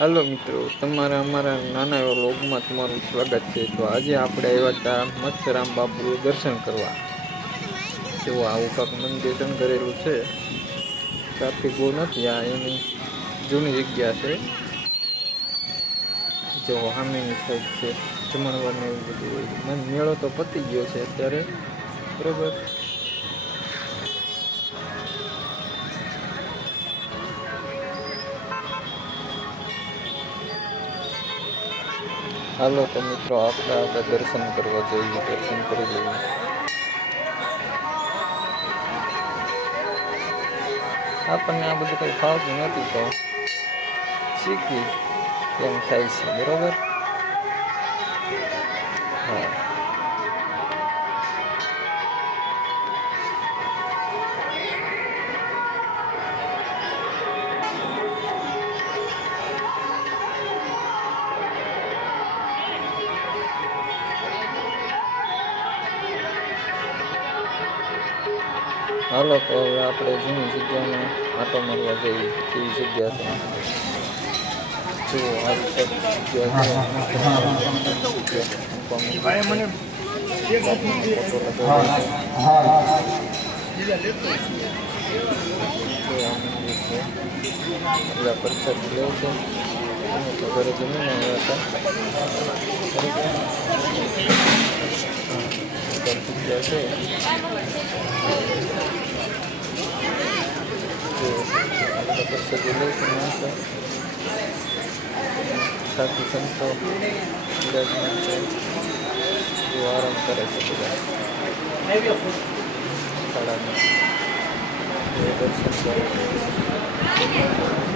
હાલો મિત્રો, તમારા અમારા નાના એવા લોગમાં તમારું સ્વાગત છે. તો આજે આપણે આવ્યા હતા મત્સ્યરામ બાપુએ દર્શન કરવા. તેઓ આવું કાંક મંદિર કરેલું છે. ટ્રાફિક બહુ નથી, આ એની જૂની જગ્યા છે. જો સામેની સાઈડ છે, જમણવારને એવું બધું હોય. મેળો તો પતી ગયો છે અત્યારે. બરોબર. હાલો તો મિત્રો, આપણે આપણે દર્શન કરવા જઈએ, દર્શન કરી લઈએ. આપણને આ બધું કંઈ ફાવતું નથી તો શીખવી કેમ થાય છે, બરોબર? હાલો તો હવે આપણે જૂની જગ્યામાં આટો મારવા જઈએ કેવી જગ્યા છે. જુઓ આવી છે. પ્રસાદ લેવું છે. અમે તો ઘરે જમીને આવ્યા હતા. જગ્યા છે. પ્રસાદ લઈ છે સાથી સંતો બિરાજમાન છે તેઓ આરામ કરે છે બધા દર્શન કરે છે